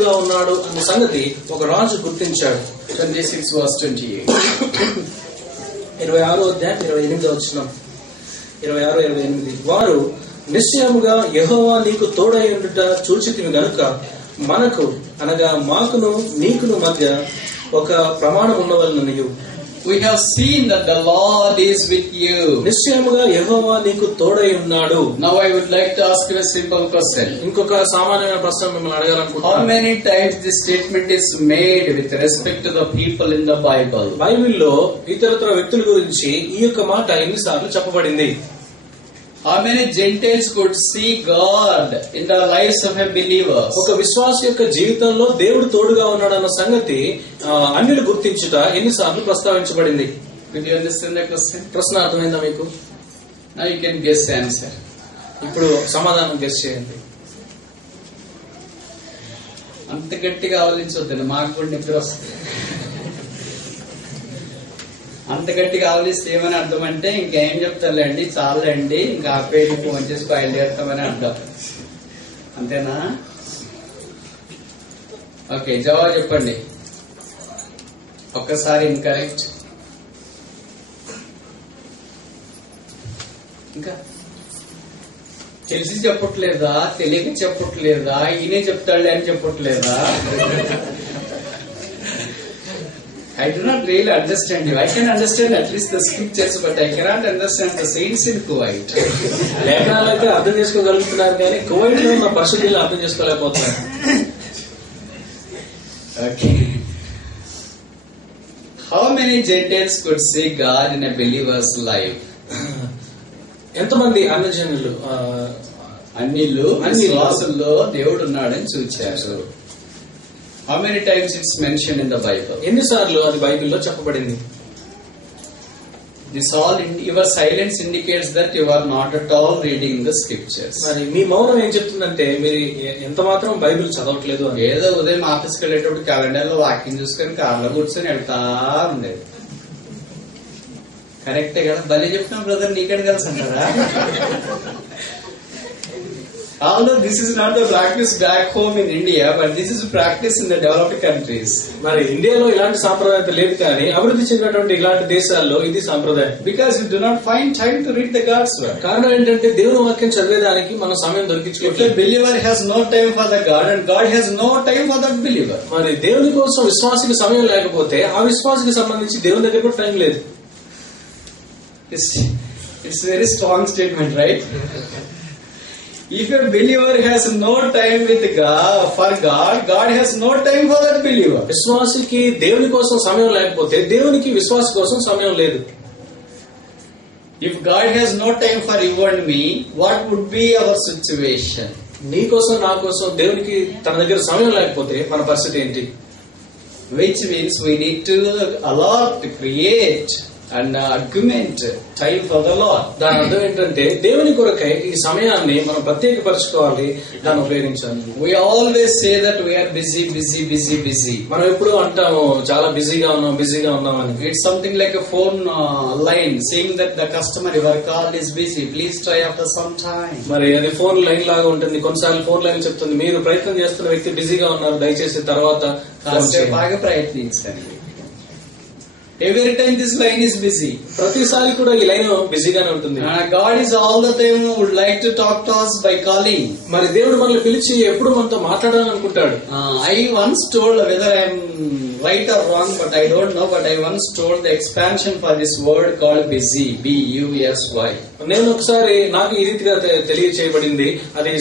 తోడుగా ఉన్నాడు అనే సంగతి ఒక రాజు గుర్తించాడు. 26:28. 26వ అధ్యాయం 28వ వచనం. 26-28. వారు నిశ్చయముగా యెహోవా నీకు తోడై ఉండుట చూచితివి గనుక మనకు అనగా మాకును నీకును మధ్య ఒక ప్రమాణం ఉండవలెననియు. We have seen that the Lord is with you. నిశ్చయముగా యెహోవా నీకు తోడై ఉన్నాడు. Now I would like to ask you a simple question. ఇంకొక సామాన్యమైన ప్రశ్న మిమ్మల్ని How అడగాలనుకుంటున్నాను. many times this statement is made with respect to the people in the Bible? బైబిల్లో ఇతరత్ర వ్యక్తుల గురించి ఈ యొక్క మాట ఎన్నిసార్లు చెప్పబడింది? How many Gentiles could see God in the lives of a believer? ఒక విశ్వాసి యొక్క జీవితంలో దేవుడు తోడుగా ఉన్నాడన్న సంగతి అన్యులు గుర్తించుట ఎన్నిసార్లు ప్రస్తావించబడింది? Could you understand the question? ప్రశ్న అర్థమైందా మీకు? Now you can guess the answer. ఇప్పుడు సమాధానం గెస్ చేయండి. అంత గట్టిగా ఆలోచించొద్దండి, మాకు కూడా నిద్ర వస్తుంది. అంత గట్టిగా ఆలోచిస్తే ఏమని అర్థం అంటే ఇంకేం చెప్తారులేండి, చాలండి, ఇంకా ఆపేది, ఫోన్ చేసి బయలుదేరుతామని అర్థం. అంతేనా? ఓకే, జవాబు చెప్పండి. ఒక్కసారి ఇన్కరెక్ట్. ఇంకా తెలిసి చెప్పట్లేదా, తెలియక చెప్పట్లేదా, ఈయనే చెప్తాడులే అని చెప్పట్లేదా? I do not really understand you. I can understand at least the scriptures, but I cannot understand the saints in Kuwait. లేఖనాలైతే అర్థం చేసుకోగలుగుతున్నారు కానీ కువైట్ లో ఉన్న పరిస్థితులను అర్థం చేసుకోలేకపోతున్నారు. Okay. How many Gentiles could see God in a believer's life? ఎంతమంది అన్యజనులు అన్నిళ్ళు విశ్వాసుల్లో దేవుడు ఉన్నాడని చూచారు. How many times it's mentioned in the Bible? ఎన్నిసార్లు అది బైబిల్లో చెప్పబడింది? This all your silence indicates that you are not at all reading the scriptures. మరి మీ మౌనం ఏం చెప్తుందంటే మీరు ఎంత మాత్రం బైబిల్ చదవట్లేదు అని. ఏదో ఉదయం ఆఫీస్కి వెళ్ళేటప్పుడు క్యాలెండర్ లో వాకింగ్ చూసుకొని కార్లో కూర్చొని వెళ్తా ఉండేది. కరెక్టే కదా? భలే చెప్తున్నా బ్రదర్, నీకని కలిసి అంటారా? Although this is not the practice back home in India, but this is practice in the developed countries. మరి ఇండియాలో ఇలాంటి సాంప్రదాయం లేదు కానీ అభివృద్ధి చెందినటువంటి ఇలాంటి దేశాల్లో ఇది సాంప్రదాయం. Because you do not find time to read the God's word. కారణం ఏంటంటే దేవుని వాక్యం చదివేదానికి మనం సమయం దొరికించుకోవట్లేదు. If a believer has no time for the God and God has no time for that believer. మరి దేవుని కోసం విశ్వాసికి సమయం లేకపోతే ఆ విశ్వాసికి సంబంధించి దేవుని దగ్గర కూడా టైం లేదు. It's very strong statement, right? If a believer has no time with God, for God, God has no time for that believer. విశ్వాసికి దేవుని కోసం సమయం లేకపోతే దేవునికి విశ్వాసి కోసం సమయం లేదు. If God has no time for you and me, what would be our situation? నీ కోసం నా కోసం దేవునికి తన దగ్గర సమయం లేకపోతే మన పరిస్థితి ఏంటి? Which means we need to allot, create and argument time for the Lord. దాని అర్థం ఏంటంటే దేవుని కొరకై ఈ సమయాన్ని మనం ప్రత్యేకపరచుకోవాలి, దాన్ని ఉపయోగించాలి. We always say that we are busy. మనం ఎప్పుడు అంటాము చాలా బిజీగా ఉన్నాం అని. It's something like a phone line saying that the customer, your call is busy, please try after some time. మరి అది ఫోన్ లైన్ లాగా ఉంటుంది. కొన్నిసార్లు ఫోన్ లైన్ చెప్తుంది మీరు ప్రయత్నం చేస్తున్న వ్యక్తి బిజీగా ఉన్నారు, దయచేసి తర్వాత బాగా ప్రయత్నించండి. Every time this line is busy. ప్రతిసారి కూడా ఈ లైన్ బిజీగానే ఉంటుంది. God is all the time would like to talk to us by calling. మరి దేవుడు మనల్ని పిలిచి ఎప్పుడు మనతో మాట్లాడాలనుకుంటాడు. I once told, whether I am right or wrong, but I don't know, but I once told the expansion for this word called busy, B-U-S-Y. నేను ఒకసారి నాకు ఈ రీతిగా తెలియచేయబడింది, అది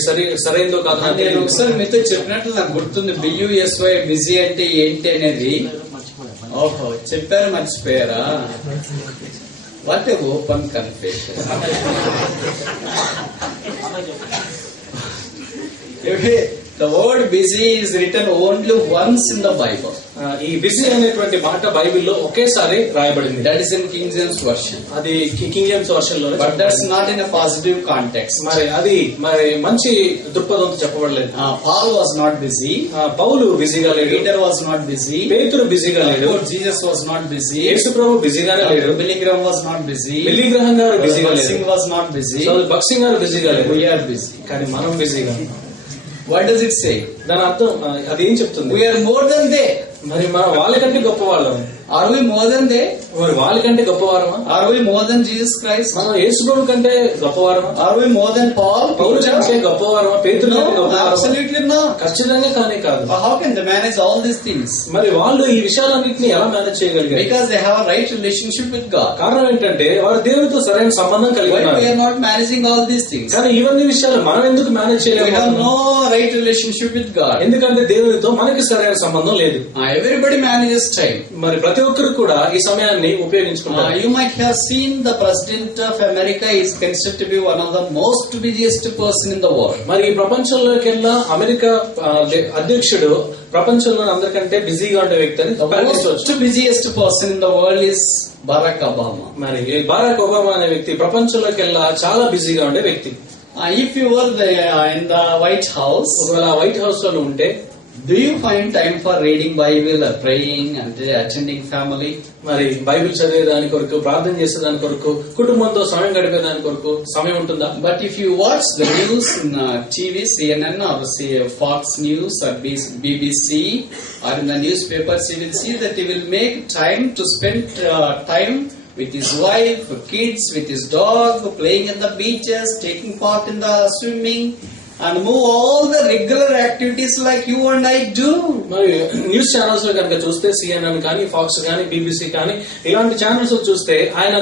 సరైనదో కాదు. నేను ఒకసారి మీతో చెప్పినట్లు నాకు గుర్తుంది. B-U-S-Y బిజీ అంటే ఏంటి అనేది. ఓహో, చెప్పారు, మర్చిపోయారా? What a open confession. The word busy is written only once in the Bible. ఈ బిజీ అనేటువంటి మాట బైబిల్లో ఒకేసారి రాయబడింది. That is in King James version. అది కింగ్ జేమ్స్ వర్షన్ లో. But that's not in a positive context. మరి అది మంచి దృక్పథంతో చెప్పబడలేదు. Paul was not busy. పౌలు బిజీగా లేడు. Peter was not busy. పేతురు బిజీగా లేడు. Jesus was not busy. యేసు ప్రభు బిజీగానే లేడు. Billy Graham was not busy. Billy Graham గారు బిజీగా లేడు. Singh was not busy. భక్సింగ్ గారు బిజీగా లేడు. We are busy. కానీ మనం బిజీగా. What does it say? దాని అర్థం అదేం చెప్తుంది? We are more than they. మరి మనం వాళ్ళకంటే గొప్పవాళ్ళం. Are we more than they? మరి వాళ్ళకంటే గొప్పవారమా? Are we more than Jesus Christ? మనం యేసు ప్రభు కంటే గొప్పవారమా? Are we more than Paul? పౌలు కంటే గొప్పవారమా? పేతురు కంటే No, గొప్పవారమా? absolutely not. ఖచ్చితంగా కానే కాదు. How can they manage all these things? మరి వాళ్ళు ఈ విషయాలన్నింటినీ ఎలా మేనేజ్ చేయగలిగారు? Because they have a right relationship with God. కారణం ఏంటంటే వారు దేవునితో సరైన సంబంధం కలిగి Why ఉన్నారు. we are not managing all these things? కానీ ఇవన్నీ విషయాలు మనం ఎందుకు మేనేజ్ We have చేయలేము? no right relationship with God. ఎందుకంటే దేవునితో మనకి సరైన సంబంధం లేదు. Everybody manages time. మరి ప్రతి ఒక్కరు కూడా ఈ సమయాన్ని ఉపయోగించుకుంటారు. You might have seen the President of America is considered to be one of the most busiest person in the world. మరి ఈ ప్రపంచంలోకెల్లా అమెరికా అధ్యక్షుడు ప్రపంచంలో అందరికంటే బిజీగా ఉండే వ్యక్తి అని The most busiest person in the world is Barack Obama. మరి బరాక్ ఒబామా అనే వ్యక్తి ప్రపంచంలోకెల్లా చాలా బిజీగా ఉండే వ్యక్తి. If you were in the White House, ఒకవేళ వైట్ హౌస్ లో ఉంటే do you find time for reading Bible or praying and attending family? మరి బైబిల్ చదివేదాని కొరకు, ప్రార్థన చేసేదాని కొరకు, కుటుంబంతో సమయం గడిపేదాని కొరకు సమయం ఉంటుందా? But if you watch the news in TV, CNN or Fox News or BBC or in the newspapers, you will see that he will make time to spend time with his wife, kids, with his dog, playing in the beaches, taking part in the swimming, and move all the regular activities like you and I do. మరి news channels లో కనుక చూస్తే CNN కానీ, pox కానీ, BBC కానీ ఇలాంటి channels చూస్తే ఆయన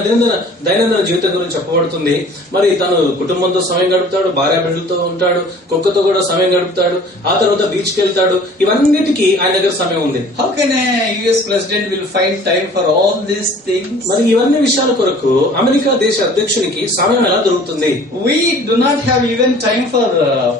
దైనందిన జీవితం గురించి చెప్పబడుతుంది. మరి తను కుటుంబంతో సమయం గడుపుతాడు, భార్య బిడ్డలతో ఉంటాడు, కుక్కతో కూడా సమయం గడుపుతాడు, ఆ తర్వాత బీచ్ కి వెళ్తాడు. ఇవన్నిటికీ ఆయన దగ్గర సమయం ఉంది. How can a US president will find time for all these things? మరి ఇవన్నీ విషయాల కొరకు అమెరికా దేశ అధ్యక్షునికి సమయం ఎలా దొరుకుతుంది? We do not have even time for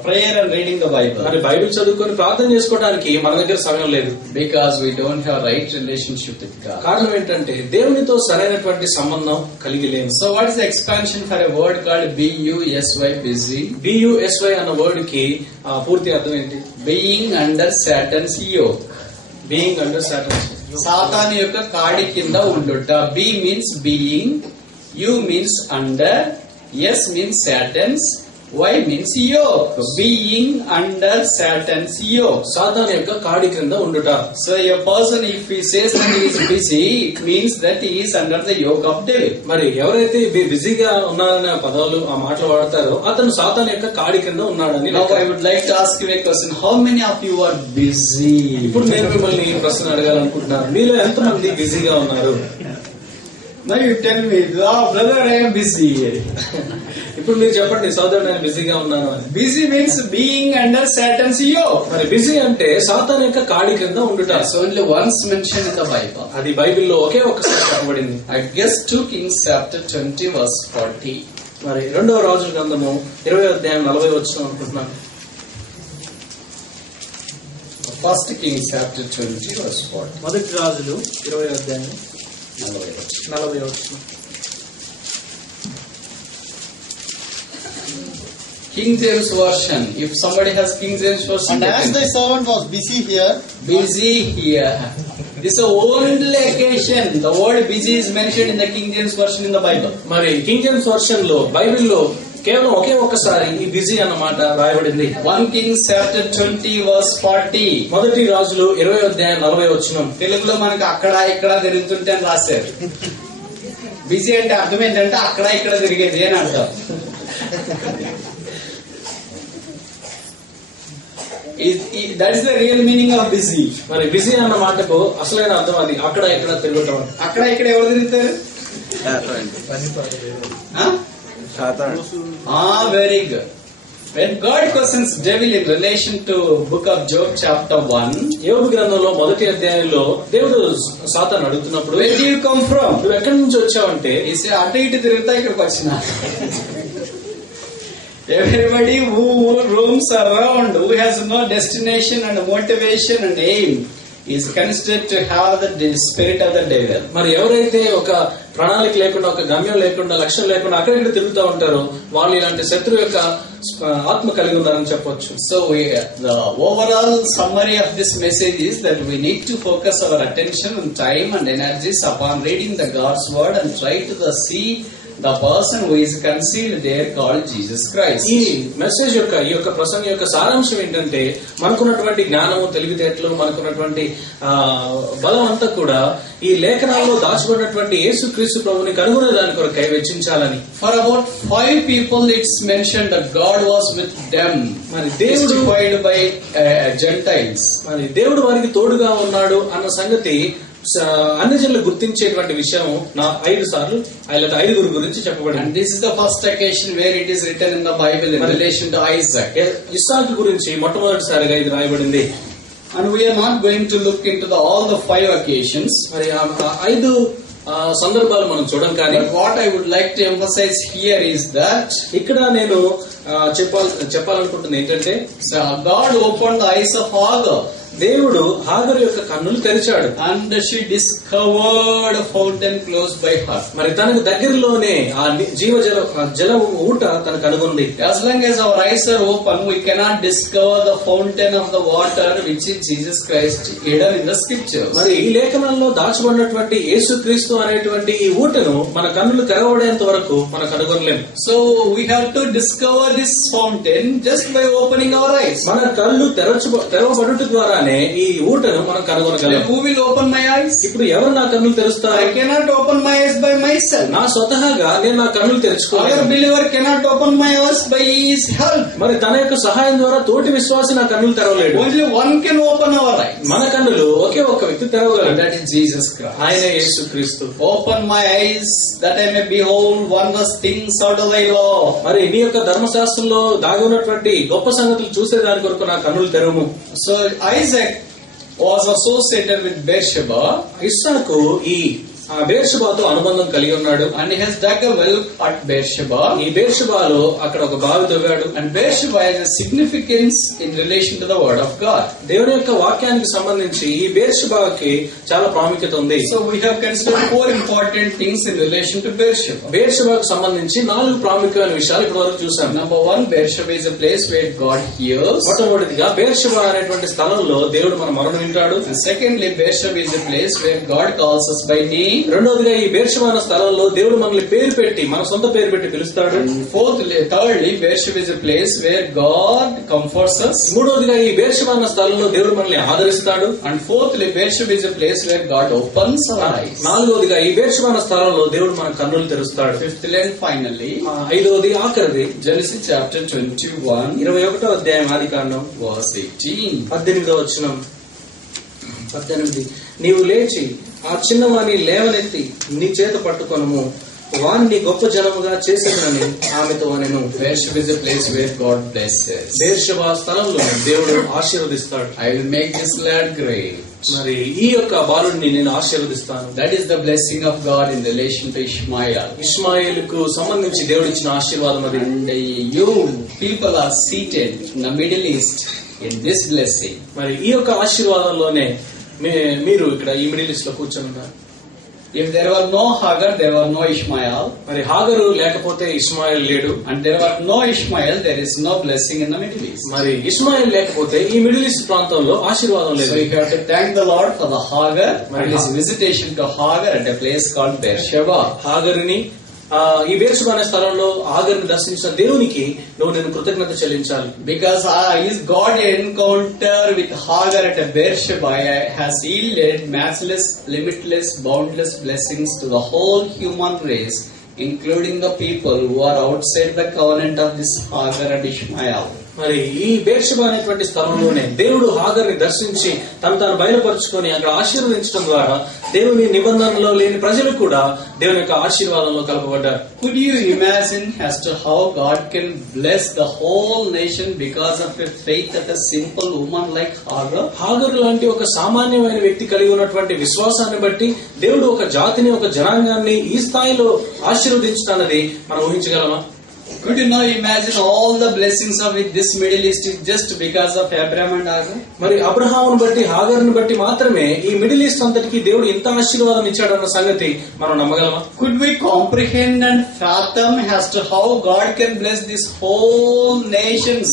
prayer and reading the Bible. మరి బైబిల్ చదువుకొని ప్రార్థన చేసుకోవడానికి మన దగ్గర సమయం లేదు. Because we don't have right relationship with God. కారణం ఏంటంటే దేవునితో సరైనటువంటి సంబంధం కలిగి లేము. So what is the expansion for a word called BUSY, busy? BUSY అన్న వర్డ్ కి పూర్తి అర్థం ఏంటి? Being under Satan's yoke. Being under Satan. సాతాను యొక్క కాడి కింద ఉండుట. B means being, U means under, S means Satan's, Y means yoke. Being under Satan's yoke. సాతాను యొక్క కాడి క్రింద ఉండుట. So a person, if he says that he is busy, it means that he is under the yoke of devil. మరి ఎవరైతే బిజీగా ఉన్నారనే పదాలు ఆ మాటలు వాడతారో అతను సాతాను యొక్క కాడి కింద ఉన్నాడని. Now I would like to ask you a question. How many of you are busy? ఇప్పుడు నేను మిమ్మల్ని ఈ ప్రశ్న అడగాలనుకుంటున్నాను. మీలో ఎంతమంది బిజీగా ఉన్నారు? Now you tell me, brother, I am busy. ఇప్పుడు మీరు చెప్పండి, సోదరుడు నేను బిజీగా ఉన్నాను అని. Busy means being under Satan's yoke. మరి బిజీ అంటే సాతాను యొక్క కాడి క్రింద ఉండుట. That's only once mentioned in the Bible. అది బైబిల్లో ఒకే ఒక్కసారి చెప్పబడింది. I guess 2 Kings chapter 20 verse 40. మరి 2వ రాజుల గ్రంథము 20వ అధ్యాయం 40 వచనం అనుకుంటున్నాను. 1 Kings chapter 20 verse 40. మొదటి రాజులు 20వ అధ్యాయం 40 వచనం. King James version. If somebody has King James version, And as thy servant was busy here, This is only occasion. The word busy is mentioned in the King James version in the Bible. మరి king James version లో బైబిల్లో కేవలం ఒకే ఒక్కసారి ఈ busy అన్నమాట రాయబడింది. 1 Kings chapter 20 verse 40. మొదటి రాజులు 20వ అధ్యాయం 40 వచనం. తెలుగులో మనకు అక్కడ ఇక్కడ తిరుగుతుంటే అని రాశారు. బిజీ అంటే అర్థం ఏంటంటే అక్కడ ఇక్కడ తిరిగేది అని అర్థం. That is the real meaning of busy. మరి బిజీ అన్న మాటకు అసలైన అర్థం అది అక్కడ ఇక్కడ తిరుగుతాం. అక్కడ ఇక్కడ ఎవరు తిరుగుతారు? Very good. When God questions devil in relation to book of Job chapter 1, యోబు గ్రంథంలో మొదటి అధ్యాయంలో దేవుడు సాతాను అడుగుతున్నప్పుడు, where do you come from? నువ్వు ఎక్కడి నుంచి వచ్చావంటే, He said, అటు ఇటు తిరుగుతా ఇక్కడికి వచ్చిన. Everybody who roams around, who has no destination and motivation and aim, is considered to have the spirit of the devil. మరి ఎవరైతే ఒక ప్రణాళిక లేకుండా, ఒక గమ్యం లేకుండా, లక్ష్యం లేకుండా అక్కడెక్కడ తిరుగుతూ ఉంటారో వాళ్ళు ఇలాంటి శత్రువు యొక్క ఆత్మ కలిగి ఉన్నారని చెప్పొచ్చు. So the overall summary of this message is that we need to focus our attention and time and energies upon reading the God's word and try to see the person who is concealed there called Jesus Christ. ఈ message యొక్క ఈ యొక్క ప్రసంగం యొక్క సారాంశం ఏంటంటే మనకున్నటువంటి జ్ఞానము, తెలివితేటలు, మనకున్నటువంటి బలం అంతా కూడా ఈ లేఖనాల్లో దాచబడినటువంటి యేసుక్రీస్తు ప్రభువుని కనుగొనే దాని కొరకై వెచ్చించాలని. For about 5 people it's mentioned that God was with them. మరి దేవుడు by Gentiles. మరి దేవుడు వారికి తోడుగా ఉన్నాడు అన్న సంగతి అన్ని జనులు గుర్తించేటువంటి విషయం 5 సార్లు 5 గురించి చెప్పబడింది. And this is the first occasion where it is written in the Bible in relation to Isaac. ఇస్సాకు గురించి మొట్టమొదటిసారిగా ఇది రాయబడింది. And we are not going to look into all the 5 occasions. మరి 5 సందర్భాలు మనం చూడం. కానీ what I would like to emphasize here is that ఇక్కడ నేను చెప్పాలనుకుంటుంది ఏంటంటే, God opened the eyes of Hagar. దేవుడు హాగరు యొక్క కన్నులు తెరిచాడు. And she discovered a fountain close by her. మరి తనకు దగ్గరలోనే ఆ జల ఊట తనకు కనుగొంది. As long as our eyes are open, we cannot discover the fountain of the water which is Jesus Christ hidden in the scriptures. మరి ఈ లేఖనాల్లో దాచబడినటువంటి యేసుక్రీస్తు అనేటువంటి ఈ ఊటను మన కన్నులు తెరవడేంత వరకు మనం కనుగొనలేము. So we have to discover this fountain just by opening our eyes. మన కళ్ళు తెరవబడుట ద్వారా ఈ ఊటను మనం కనుగొనగలం. Who will open my eyes? ఇప్పుడు ఎవరు నా కన్నులు తెరుస్తారు? I cannot open my eyes by myself. నా స్వతహాగా నేను నా కన్నులు తెరుచుకోలేను. Other believer cannot open my eyes by his help. మరి తన యొక్క సహాయం ద్వారా తోటి విశ్వాసి నా కన్నులు తెరవలేడు. Only one can open our eyes. మన కన్నులు ఒకే ఒక్క వ్యక్తి తెరవగలడు. That is Jesus Christ. ఆయనే యేసుక్రీస్తు. Open my eyes that I may behold wondrous things out of thy law. మరి నీ యొక్క ధర్మశాస్త్రంలో దాగి ఉన్నటువంటి గొప్ప సంగతులు చూసే దాని కొరకు నా కన్నులు తెరవము. So Isaac was associated with Beersheba. ఇస్సాకు ఈ బేర్షెబాతో అనుబంధం కలిగి ఉన్నాడు. And he has dug a well at Beersheba. ఈ బేర్షెబాలో అక్కడ ఒక బావి తవ్వాడు. And Beersheba has a significance in relation to the word of God. దేవుని యొక్క వాక్యానికి సంబంధించి ఈ బేర్షెబాకి చాలా ప్రాముఖ్యత ఉంది. So we have considered 4 important things in relation to Beersheba. బేర్షెబాకు సంబంధించి 4 ప్రాముఖ్యమైన విషయాలు ఇప్పటి వరకు చూసాం. Number 1, Beersheba is a place where God hears. మొట్టమొదటిగా బేర్షెబా అనేటువంటి స్థలంలో దేవుడు మన మొరను వింటాడు. And secondly, Beersheba is a place where God calls us by name. రెండోదిగా ఈ బేర్షెబా అనే స్థలంలో దేవుడు మనల్ని పేరు పెట్టి, మన సొంత పేరు పెట్టి పిలుస్తాడు. Thirdly, Beersheba is a place where God comforts us. మూడోదిగా ఈ బేర్షెబా అనే స్థలంలో దేవుడు మనల్ని ఆదరిస్తాడు. And fourthly, Beersheba is a place where God opens our eyes. నాలుగోదిగా ఈ బేర్షెబా అనే స్థలంలో దేవుడు మన కన్నులు తెరుస్తాడు. Fifthly and finally, ఐదోది ఆఖరిది Genesis chapter 21, 21వ అధ్యాయం ఆదికాండం verse 18. 18వ వచనం. 18 నీవు లేచి ఆ చిన్నవాణి లేవనెత్తి నీ చేత పట్టుకొనుము, వాణ్ణి గొప్ప జనముగా చేసేదనని ఆమెతో అనెను. Beersheba is a place where God blesses. బేర్షెబా స్థలంలో దేవుడు ఆశీర్వదిస్తాడు. I will make this lad great. మరి ఈ యొక్క బాలుడిని నేను ఆశీర్వదిస్తాను. That is the blessing of God in relation to Ishmael. ఇష్మాయేలుకు సంబంధించి దేవుడు ఇచ్చిన ఆశీర్వాదం అది. And you people are seated in the Middle East in this blessing. మరి ఈ యొక్క ఆశీర్వాదంలోనే మీరు ఇక్కడ ఈ మిడిల్ ఈస్ట్ లో కూర్చొని ఉన్నారు. If there were no Hagar, there were no Ishmael. మరి హాగరు లేకపోతే ఇష్మాయేల్ లేడు. And there were no Ishmael, there is no blessing in the Middle East. మరి ఇష్మాయేల్ లేకపోతే ఈ మిడిల్ ఈస్ట్ ప్రాంతంలో ఆశీర్వాదం లేదు. So you have to thank the Lord for the Hagar and his visitation to Hagar at a place called Beersheba. హాగరుని ఈ బేర్షెబా అనే స్థలంలో హాగరుని దర్శించిన దేవునికి నేను కృతజ్ఞత చెల్లించాలి. Because his God encounter with Hagar at a Beersheba has yielded matchless, limitless, boundless blessings to the whole human race, including the people who are outside the covenant of this Hagar and Ishmael. మరి ఈ బేర్షెబా అనేటువంటి స్థలంలోనే దేవుడు హాగర్ని దర్శించి తాను బయలుపరుచుకొని అక్కడ ఆశీర్వదించడం ద్వారా దేవుని నిబంధనలో లేని ప్రజలు కూడా దేవుని యొక్క ఆశీర్వాదంలో కలపబడ్డారు. Could you imagine as to how God can bless the whole nation because of a faith that a simple woman like Hagar? Hagar లాంటి ఒక సామాన్యమైన వ్యక్తి కలిగి ఉన్నటువంటి విశ్వాసాన్ని బట్టి దేవుడు ఒక జాతిని, ఒక జనాంగాన్ని ఈ స్థాయిలో ఆశీర్వదించడానికి మనం ఊహించగలమా? Could you now imagine all the blessings of it, this Middle East is just because of Abraham and Hagar? మరి అబ్రహామును బట్టి, హాగర్ని బట్టి మాత్రమే ఈ మిడిల్ ఈస్ట్ అంతటికి దేవుడు ఇంత ఆశీర్వాదం ఇచ్చాడన్న సంగతి మనం నమ్మగలమా? Could we comprehend and fathom as to how God can bless these whole nations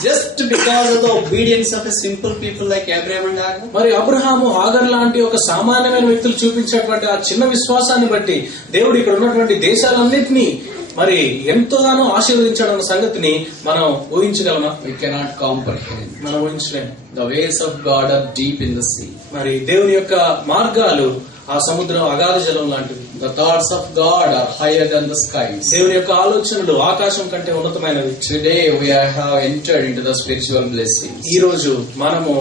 just because of the obedience of a simple people like Abraham and Hagar. మరి అబ్రహాము హాగర్ లాంటి ఒక సామాన్యమైన వ్యక్తులు చూపించేటువంటి ఆ చిన్న విశ్వాసాన్ని బట్టి దేవుడు ఇక్కడ ఉన్నటువంటి దేశాలన్నింటినీ మరి ఎంతోగానో ఆశీర్వదించాడన్న సంగతిని మనం ఊహించగలమా? We cannot comprehend. మనం ఊహించలేము. The ways of God are deep in the sea. మరి దేవుని యొక్క మార్గాలు ఆ సముద్రం అగాధ జలం లాంటివి. The thoughts of God are higher than the skies. దేవుని యొక్క ఆలోచనలు ఆకాశం కంటే ఉన్నతమైనవి. Today we have entered into the spiritual blessings. ఈ రోజు మనము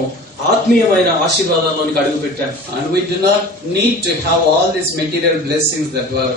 ఆత్మీయమైన ఆశీర్వాదాల్లోనికి అడుగు పెట్టాం. And we do not need to have all these material blessings that were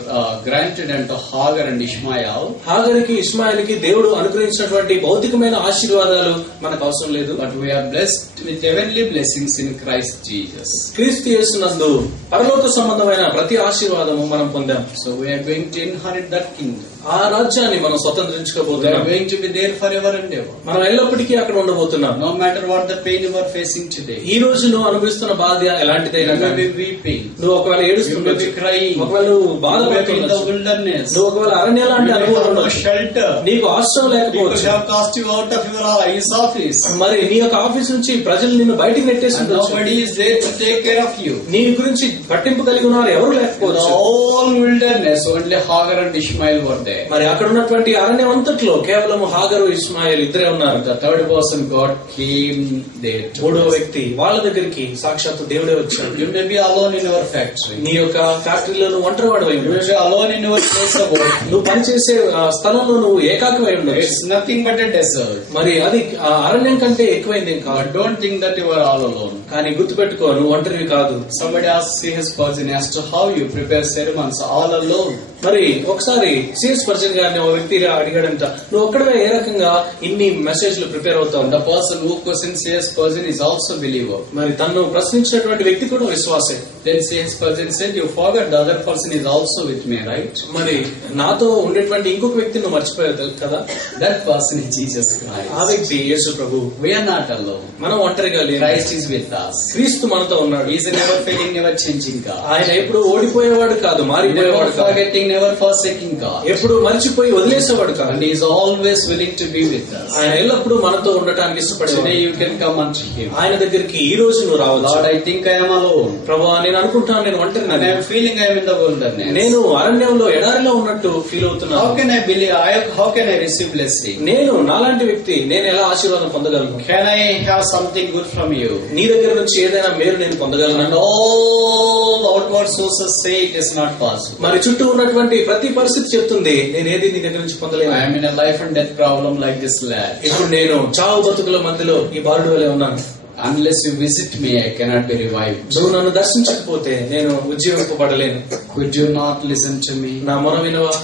granted unto Hagar and Ishmael. హాగరుకి ఇష్మాయిల్కి దేవుడు అనుగ్రహించినటువంటి భౌతికమైన ఆశీర్వాదాలు మనకు అవసరం లేదు. But we are blessed with heavenly blessings in Christ Jesus. క్రీస్తు యేసునందు పరలోక సంబంధమైన ప్రతి ఆశీర్వాదము మనం పొందాం. So we are going to inherit that kingdom. ఆ రాజ్యాన్ని మనం We are స్వతంత్రించుకోబోతున్నాం. going to be there forever and ever. మనం ఎల్లప్పటికీ అక్కడ ఉండబోతున్నాం. No matter what the pain you are facing today. ఈ రోజు నువ్వు అనుభవిస్తున్న బాధ ఎలాంటిదైనా You may కానీ, be weeping. నువ్వు ఒకవేళ You may ఏడుస్తుండొచ్చు, be crying. ఒకవేళ నువ్వు You may be in the బాధపడుతుండొచ్చు, wilderness. నువ్వు ఒకవేళ అరణ్య You లాంటి may అనుభవం have no ఉండొచ్చు, shelter. నీకు ఆశ్రయం People లేకపోవచ్చు, have cast you out of your his office. మరి నీ యొక్క ఆఫీస్ నుంచి ప్రజలు నిన్ను బయటికి And నెట్టేస్తుండొచ్చు, nobody is there to take care of you. నీ గురించి పట్టింపు కలిగి ఉన్నారు ఎవరు In the లేకపోవచ్చు. whole wilderness, only Hagar and Ishmael were there. మరి అక్కడ ఉన్నటువంటి అరణ్యం అంతట్లో కేవలం హాగరు ఇష్మాయిల్ ఇద్దరే ఉన్నారు. The third person, God came there. మూడో వ్యక్తి వాళ్ళ దగ్గరికి సాక్షాత్తు దేవుడే వచ్చాడు. You may be alone in your factory. నీ యొక్క ఫ్యాక్టరీలో నువ్వు ఒంటరివాడు అయి You may ఉండొచ్చు, be alone in your place of work. నువ్వు పనిచేసే స్థలంలో నువ్వు ఏకాకమై ఉండొచ్చు. It's nothing but a desert. మరి అది ఆ అరణ్యం కంటే ఎక్కువైంది కాదు. But don't think that you are all alone. కానీ గుర్తుపెట్టుకో, నువ్వు ఒంటరివి కాదు. Somebody asked C.S. Spurgeon as to how you prepare sermons all alone. మరి ఒకసారి సిఎస్ స్పర్జన్ గారిని ఒక వ్యక్తి అడిగాడంట, నువ్వు ఒక్కడే ఏ రకంగా ఇన్ని మెసేజ్లు ప్రిపేర్ అవుతావు? The person who questions C.S. Spurgeon is also a believer. మరి తను ప్రశ్నించినటువంటి వ్యక్తి కూడా విశ్వాసే. Then C.S. Spurgeon said, you forgot the other person is also with me, right? మరి నాతో ఉండేటువంటి ఇంకొక వ్యక్తి నువ్వు మర్చిపోయావు కదా? That person is Jesus ఆ Christ. వ్యక్తి యేసు ప్రభు. We are not alone. మనం ఒంటరిగా లేము. Christ is with us. క్రీస్తు మనతో ఉన్నాడు. He is a never failing, never changing God. ఆయన ఎప్పుడు ఓడిపోయేవాడు కాదు, Never మారిపోయేవాడు కాదు, forgetting, never forsaking God. ఎప్పుడు మర్చిపోయి వదిలేసేవాడు కాదు. And He is always willing to be with us. ఆయన ఎల్లప్పుడూ మనతో ఉండటానికి ఇష్టపడేవాడు. Today you can come unto Him. ఆయన దగ్గరికి ఈ రోజు నువ్వు రావచ్చు. Lord, I think I am alone. ప్రభువా, నేను అనుకుంటాను నేను And ఒంటరిని, I am feeling I am in the wilderness. నేను అరణ్యంలో ఎడారిలో ఉన్నట్టు ఫీల్ How అవుతున్నాను. can I believe? How can I receive blessing? నేను నాలాంటి వ్యక్తి, నేను ఎలా ఆశీర్వాదం పొందగలను? Can I have something good from you? నీ దగ్గర నుంచి ఏదైనా మేలు నేను And పొందగలను? all outward sources say it is not possible. మరి చుట్టూ ఉన్నటువంటి ప్రతి పరిస్థితి చెప్తుంది నేను ఏది నీ దగ్గర నుంచి పొందలేను. I am in a life and death problem like this lad. ఇప్పుడు నేను చావు బతుకుల మధ్యలో ఈ బాలుడు వలె ఉన్నాను. Unless you visit me, I cannot be revived. నువ్వు నన్ను దర్శించకపోతే నేను ఉజ్జీవింపబడలేను. Could you not listen to me? నా మొర వినవా?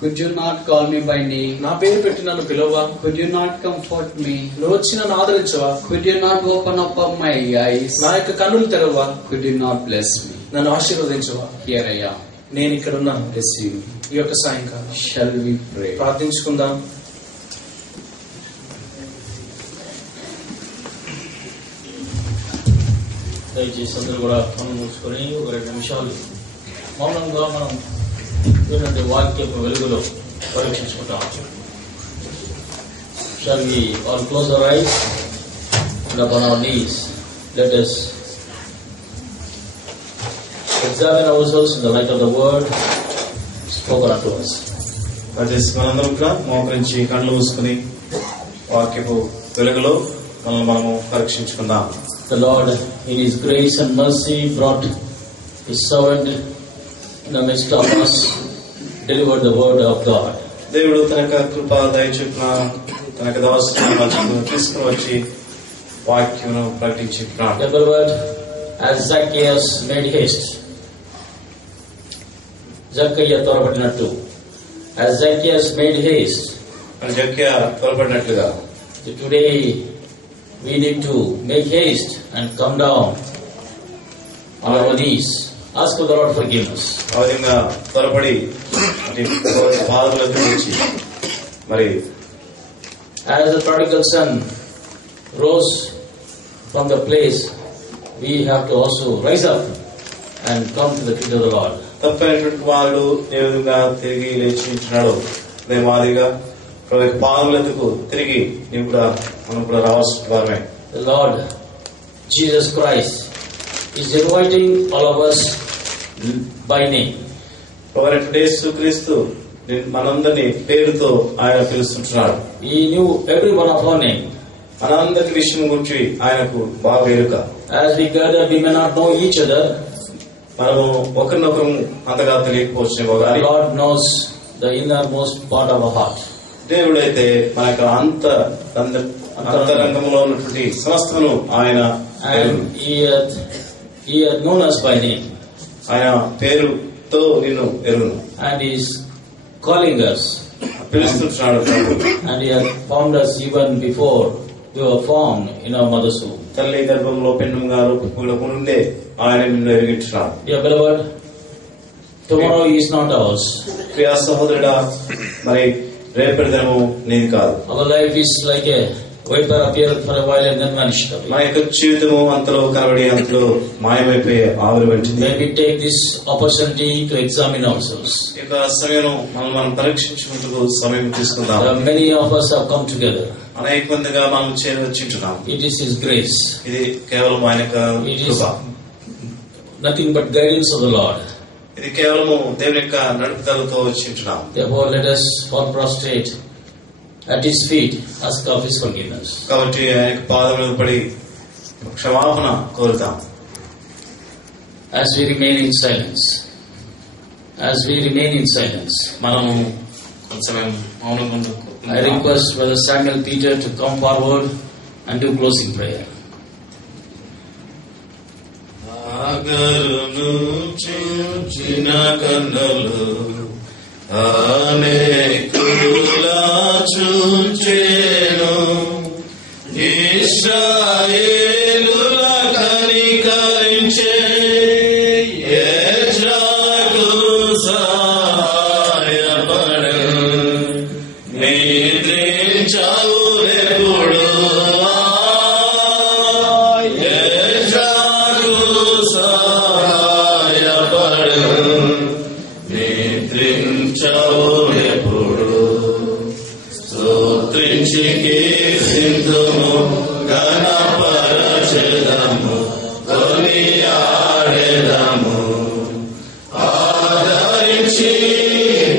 Could you not call me by name? నా పేరు పెట్టి నన్ను పిలవా? Could you not comfort me? నువ్వు వచ్చి నన్ను ఆదరించవా? Could you not open up my eyes? నా యొక్క కన్నులు తెరవా? Could you not bless me? నన్ను ఆశీర్వదించవా? Here I am. నేను ఇక్కడ ఉన్నాను. Receive me. ఈ యొక్క సాయంకాలం Shall we pray? ప్రార్థించుకుందాం. దయచేసి అందరూ కూడా కన్ను మూసుకొని ఒక 2 నిమిషాలు మౌనంగా మనం వినండి వాక్యపు వెలుగులో పరీక్షించుకుంటాం. Shall we all close our eyes and upon our knees let us examine ourselves in the light of the word spoken unto us. దయచేసి మనందరం కూడా మోకరించి కళ్ళు మూసుకుని వాక్యపు వెలుగులో మనము పరీక్షించుకుందాం. The Lord in His grace and mercy brought His servant in the midst of us, delivered the word of God. దేవుడు తన యొక్క కృప దయచూపున తన యొక్క దాసులను తీసుకుని వచ్చి వాక్యమును ప్రకటించుకున్నాడు. The beloved, as Zacchaeus made haste, Zacchaeus త్వరపడినట్టు, as Zacchaeus made haste, Jakkayya త్వరపడినట్లుగా today we need to make haste and come down on our knees, ask the Lord forgiveness. ఆ విధంగా త్వరపడి పాదములకు వచ్చి మరి As the prodigal son rose from the place, we have to also rise up and come to the feet of the Lord. తప్పైనటువంటి వాడు ఏ విధంగా తిరిగి లేచి ఉంటున్నాడు అదే మాదిరిగా పాదములకు తిరిగి నీవు కూడా మనం కూడా రావాల్సిన వారమే. The Lord Jesus Christ is inviting all of us by name. ప్రభువైనటువంటి యేసుక్రీస్తు మనందరినీ పేరుతో ఆయన పిలుస్తుంటున్నాడు. He knew every one of our name. మనందరి విషయం గురించి ఆయనకు బాగా ఎరుక. As we gather, we may not know each other. మనము ఒకరినొకరు అంతగా తెలియకపోవచ్చు. The Lord knows the innermost part of our heart. దేవుడైతే మన యొక్క అంతరంగంలో ఉన్నటువంటి సమస్తమును ఆయన He had known us by name. ఆయన పేరుతో నిన్ను ఎరుగును. And He is calling us. పిలుస్తున్నాడు. And He had formed us even before we were formed in our mother's womb. తల్లి గర్భంలో పెన్నుగా రూపుకుండే ఆయన నిన్ను ఎరిగించున్నాడు. Dear beloved, tomorrow is not ours. ప్రియ సహోదరుడా, మరి రేపటి దినము నీది కాదు. Our life is like a vapor appeared for a while and then vanished away. మన యొక్క జీవితము అంతలో కనబడి అంతలో మాయమైపోయే ఆవిరి వంటిది. May we take this opportunity to examine ourselves. ఈ యొక్క సమయం మనం పరీక్షించుకుంటూ సమయం తీసుకుందాం. Many of us have come together. అనేక మందిగా మనం చేరువచ్చుంటున్నాం. It is His grace. ఇది కేవలం ఆయన యొక్క కృప. Nothing but guidance of the Lord. ఇది కేవలము దేవుని యొక్క నడుపుదలతో వచ్చింటున్నాం. Therefore, let us fall prostrate at His feet, ask of His forgiveness. కాబట్టి ఆయన పాదముల పడి క్షమాపణ కోరుతాం. As we remain in silence, మనము కొంచెం మౌనంగా ఉందాం. I request Brother Samuel Peter to come forward and do closing prayer. ఆగరును చూచిన కన్నులు అనేకులా చూచెను, ఇశ్రాయేలుల కనికరించే యెహోవాకు సహాయపడెను. నిద్రించవు ఎప్పుడు కీర్తింతుము, ఘనపరచెదము, కొనియాడెదము. ఆదరించి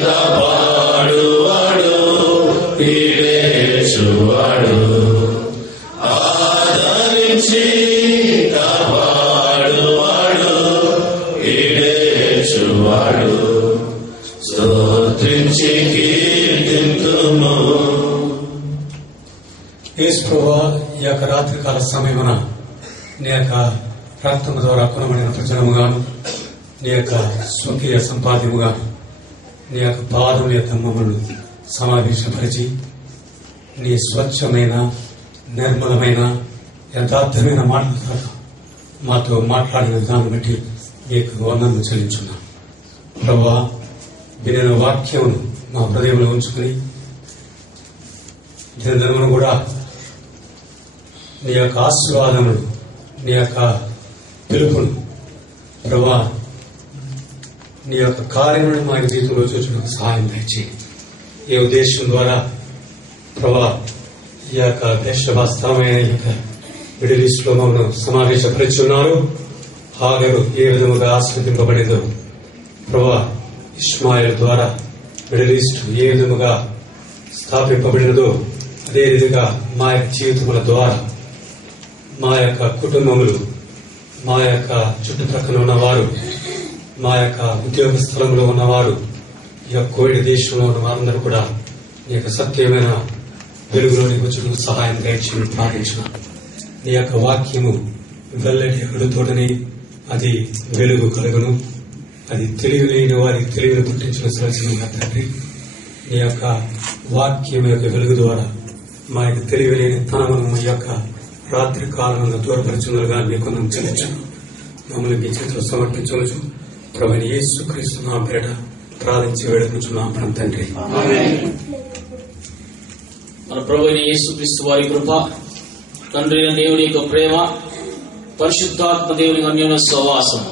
కాపాడువాడు యేసువాడు. ఆదరించి కాపాడువాడు యేసువాడు. స్తుతించి కీర్తింతుము. యేసు ప్రభువా, ఈ యొక్క రాత్రికాల సమయమున నీ యొక్క రక్తము ద్వారా కొనబడిన ప్రజలముగాను, నీ యొక్క స్వకీయ సంపాద్యముగాను, నీ యొక్క పాదముల యొక్క మమ్మల్ని సమావేశపరిచి నీ స్వచ్ఛమైన నిర్మలమైన యథార్థమైన మాటల ద్వారా మాతో మాట్లాడిన దాన్ని బట్టి నీకు వందనము చెల్లించున్నాం. ప్రభువా, వినిన వాక్యమును మా హృదయంలో ఉంచుకుని దినదినమును కూడా నీ యొక్క ఆశీర్వాదములు, నీ యొక్క పిలుపును ప్రభా, నీ యొక్క కార్యములను మా జీవితంలో చూచడానికి సహాయం దయచి ఈ ఉద్దేశం ద్వారా ప్రభా ఈ యొక్క దేశవాస్తవమైన ఈ యొక్క మిడిలిస్ట్లో మమ్మల్ని సమావేశపరిచి ఉన్నారు. హాగరు ఏ విధముగా ఆస్వాదింపబడిందో ప్రభా, ఇష్మాయిల్ ద్వారా మిడిల్ ఈస్ట్ ఏ విధముగా స్థాపింపబడినదో అదే విధంగా మా యొక్క జీవితముల ద్వారా మా యొక్క కుటుంబములు, మా యొక్క చుట్టుప్రక్కల ఉన్నవారు, మా యొక్క ఉద్యోగ స్థలంలో ఉన్నవారు, ఈ యొక్క కోవిడ్ దేశంలో ఉన్న వారందరూ కూడా నీ యొక్క సత్యమైన వెలుగులోనికి వచ్చి సహాయం దయచేయమని ప్రార్థించున్నాను. నీ యొక్క వాక్యము వెల్లడి అడుగుతోటని అది వెలుగు కలుగును, అది తెలివి లేని వారికి తెలివిని పుట్టించిన సరస్వతంగా తండ్రి, నీ యొక్క వాక్యం యొక్క వెలుగు ద్వారా మా యొక్క తెలివి లేని తనమును మా యొక్క రాత్రి కాలంలో దూరపరచునుగా మీకు చెల్లించను. మమ్మల్ని మీ చేతిలో సమర్పించవచ్చు. ప్రభువైన యేసుక్రీస్తు నామమున పేరట ప్రార్థించి వేడుకుంటున్నాం తండ్రి. మన ప్రభువైన యేసుక్రీస్తు వారి కృప, తండ్రి అయిన దేవుని యొక్క ప్రేమ, పరిశుద్ధాత్మ దేవుని అన్యోన్య సహవాసం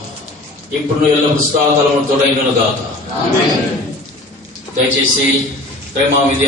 ఇప్పుడు ఎల్లప్పుడూ సదాకాలమున తోడైనను గాక. దయచేసి ప్రేమ విద్య